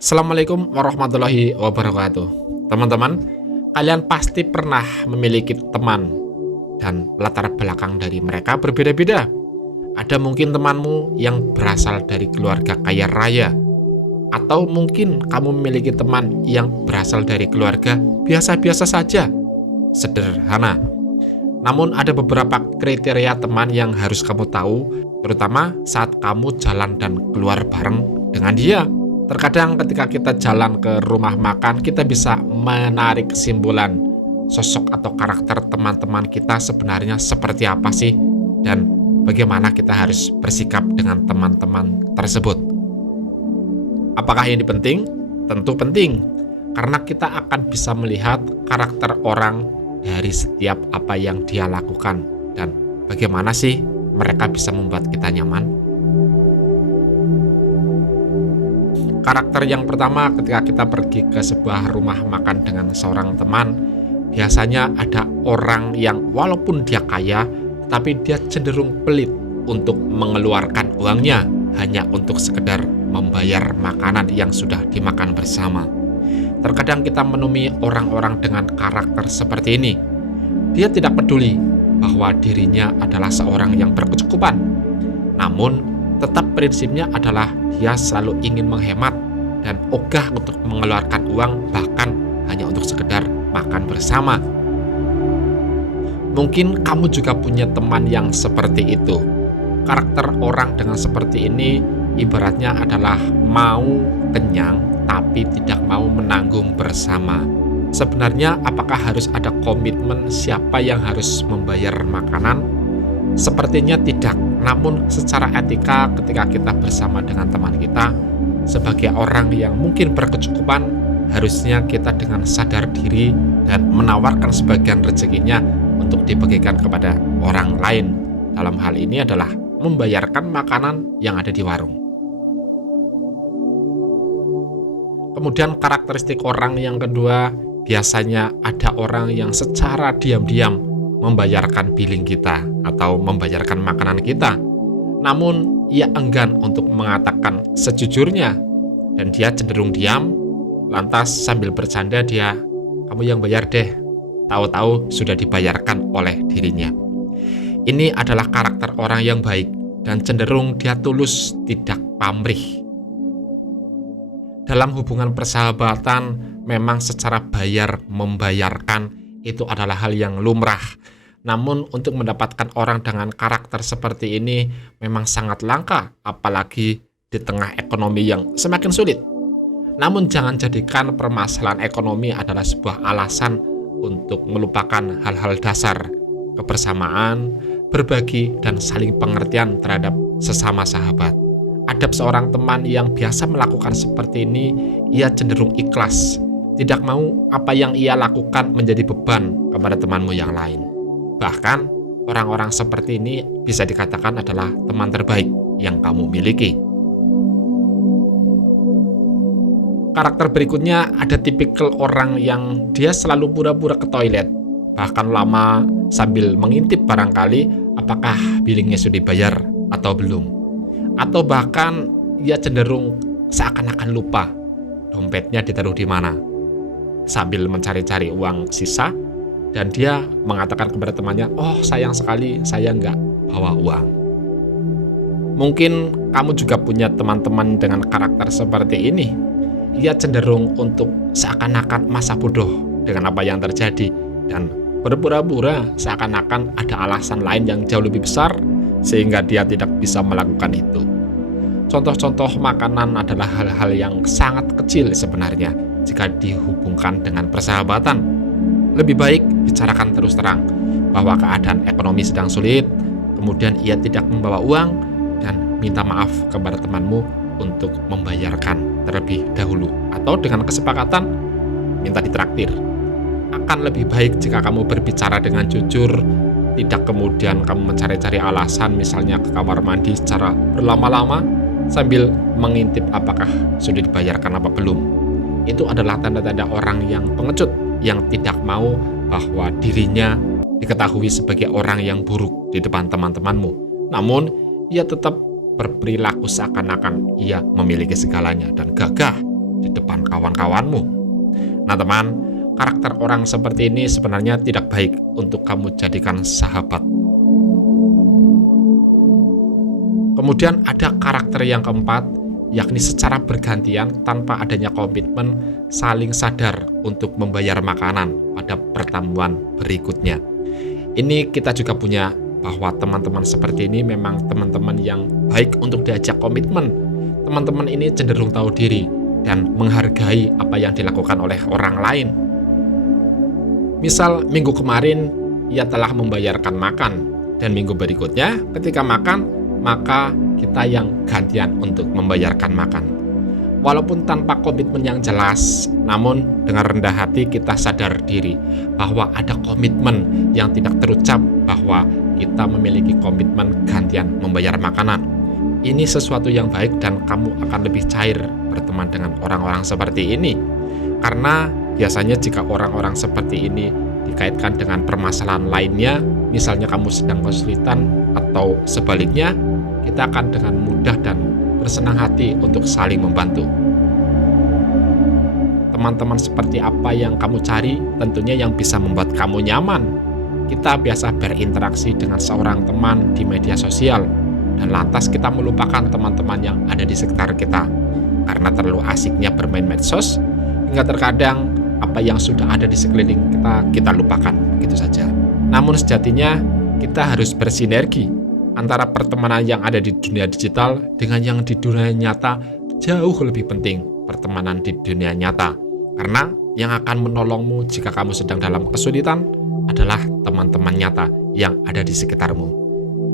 Assalamualaikum warahmatullahi wabarakatuh. Teman-teman, kalian pasti pernah memiliki teman dan latar belakang dari mereka berbeda-beda. Ada mungkin temanmu yang berasal dari keluarga kaya raya, atau mungkin kamu memiliki teman yang berasal dari keluarga biasa-biasa saja, sederhana. Namun ada beberapa kriteria teman yang harus kamu tahu, terutama saat kamu jalan dan keluar bareng dengan dia. Terkadang ketika kita jalan ke rumah makan, kita bisa menarik kesimpulan sosok atau karakter teman-teman kita sebenarnya seperti apa sih, dan bagaimana kita harus bersikap dengan teman-teman tersebut. Apakah ini penting? Tentu penting, karena kita akan bisa melihat karakter orang dari setiap apa yang dia lakukan dan bagaimana sih mereka bisa membuat kita nyaman. Karakter yang pertama, ketika kita pergi ke sebuah rumah makan dengan seorang teman, biasanya ada orang yang walaupun dia kaya, tapi dia cenderung pelit untuk mengeluarkan uangnya hanya untuk sekedar membayar makanan yang sudah dimakan bersama. Terkadang kita menemui orang-orang dengan karakter seperti ini. Dia tidak peduli bahwa dirinya adalah seorang yang berkecukupan, namun tetap prinsipnya adalah dia selalu ingin menghemat dan ogah untuk mengeluarkan uang, bahkan hanya untuk sekedar makan bersama. Mungkin kamu juga punya teman yang seperti itu. Karakter orang dengan seperti ini ibaratnya adalah mau kenyang tapi tidak mau menanggung bersama. Sebenarnya apakah harus ada komitmen siapa yang harus membayar makanan? Sepertinya tidak. Namun secara etika ketika kita bersama dengan teman kita, sebagai orang yang mungkin berkecukupan, harusnya kita dengan sadar diri dan menawarkan sebagian rezekinya untuk dibagikan kepada orang lain. Dalam hal ini adalah membayarkan makanan yang ada di warung. Kemudian karakteristik orang yang kedua, biasanya ada orang yang secara diam-diam membayarkan billing kita atau membayarkan makanan kita. Namun ia enggan untuk mengatakan sejujurnya dan dia cenderung diam, lantas sambil bercanda dia, "Kamu yang bayar deh." Tahu-tahu sudah dibayarkan oleh dirinya. Ini adalah karakter orang yang baik dan cenderung dia tulus, tidak pamrih. Dalam hubungan persahabatan, memang secara bayar membayarkan itu adalah hal yang lumrah. Namun untuk mendapatkan orang dengan karakter seperti ini memang sangat langka, apalagi di tengah ekonomi yang semakin sulit. Namun jangan jadikan permasalahan ekonomi adalah sebuah alasan untuk melupakan hal-hal dasar, kebersamaan, berbagi, dan saling pengertian terhadap sesama sahabat. Adab seorang teman yang biasa melakukan seperti ini, ia cenderung ikhlas, tidak mau apa yang ia lakukan menjadi beban kepada temanmu yang lain. Bahkan, orang-orang seperti ini bisa dikatakan adalah teman terbaik yang kamu miliki. Karakter berikutnya, ada tipikal orang yang dia selalu pura-pura ke toilet, bahkan lama sambil mengintip barangkali apakah billingnya sudah dibayar atau belum. Atau bahkan ia cenderung seakan-akan lupa dompetnya ditaruh di mana, sambil mencari-cari uang sisa, dan dia mengatakan kepada temannya, "Oh sayang sekali, saya nggak bawa uang." Mungkin kamu juga punya teman-teman dengan karakter seperti ini. Ia cenderung untuk seakan-akan masa bodoh dengan apa yang terjadi, dan berpura-pura seakan-akan ada alasan lain yang jauh lebih besar, sehingga dia tidak bisa melakukan itu. Contoh-contoh makanan adalah hal-hal yang sangat kecil sebenarnya jika dihubungkan dengan persahabatan. Lebih baik bicarakan terus terang bahwa keadaan ekonomi sedang sulit, kemudian ia tidak membawa uang, dan minta maaf kepada temanmu untuk membayarkan terlebih dahulu, atau dengan kesepakatan minta ditraktir. Akan lebih baik jika kamu berbicara dengan jujur, tidak kemudian kamu mencari-cari alasan, misalnya ke kamar mandi secara berlama-lama sambil mengintip apakah sudah dibayarkan apa belum. Itu adalah tanda-tanda orang yang pengecut, yang tidak mau bahwa dirinya diketahui sebagai orang yang buruk di depan teman-temanmu. Namun, ia tetap berperilaku seakan-akan ia memiliki segalanya dan gagah di depan kawan-kawanmu. Nah teman, karakter orang seperti ini sebenarnya tidak baik untuk kamu jadikan sahabat. Kemudian ada karakter yang keempat, yakni secara bergantian tanpa adanya komitmen saling sadar untuk membayar makanan pada pertemuan berikutnya. Ini kita juga punya bahwa teman-teman seperti ini memang teman-teman yang baik untuk diajak komitmen. Teman-teman ini cenderung tahu diri dan menghargai apa yang dilakukan oleh orang lain. Misal minggu kemarin ia telah membayarkan makan, dan minggu berikutnya ketika makan maka kita yang gantian untuk membayarkan makan. Walaupun tanpa komitmen yang jelas, namun dengan rendah hati kita sadar diri bahwa ada komitmen yang tidak terucap bahwa kita memiliki komitmen gantian membayar makanan. Ini sesuatu yang baik dan kamu akan lebih cair berteman dengan orang-orang seperti ini. Karena biasanya jika orang-orang seperti ini dikaitkan dengan permasalahan lainnya, misalnya kamu sedang kesulitan atau sebaliknya, kita akan dengan mudah dan bersenang hati untuk saling membantu. Teman-teman seperti apa yang kamu cari tentunya yang bisa membuat kamu nyaman. Kita biasa berinteraksi dengan seorang teman di media sosial, dan lantas kita melupakan teman-teman yang ada di sekitar kita. Karena terlalu asiknya bermain medsos, hingga terkadang apa yang sudah ada di sekeliling kita lupakan begitu saja. Namun sejatinya kita harus bersinergi antara pertemanan yang ada di dunia digital dengan yang di dunia nyata. Jauh lebih penting pertemanan di dunia nyata, karena yang akan menolongmu jika kamu sedang dalam kesulitan adalah teman-teman nyata yang ada di sekitarmu.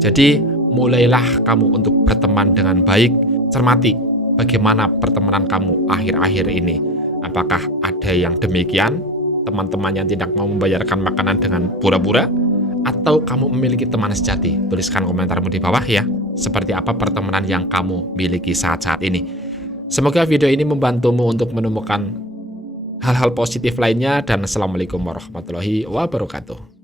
Jadi mulailah kamu untuk berteman dengan baik. Cermati bagaimana pertemanan kamu akhir-akhir ini. Apakah ada yang demikian, teman-teman yang tidak mau membayarkan makanan dengan pura-pura? Atau kamu memiliki teman sejati? Tuliskan komentarmu di bawah ya. Seperti apa pertemanan yang kamu miliki saat-saat ini. Semoga video ini membantumu untuk menemukan hal-hal positif lainnya. Dan Assalamualaikum warahmatullahi wabarakatuh.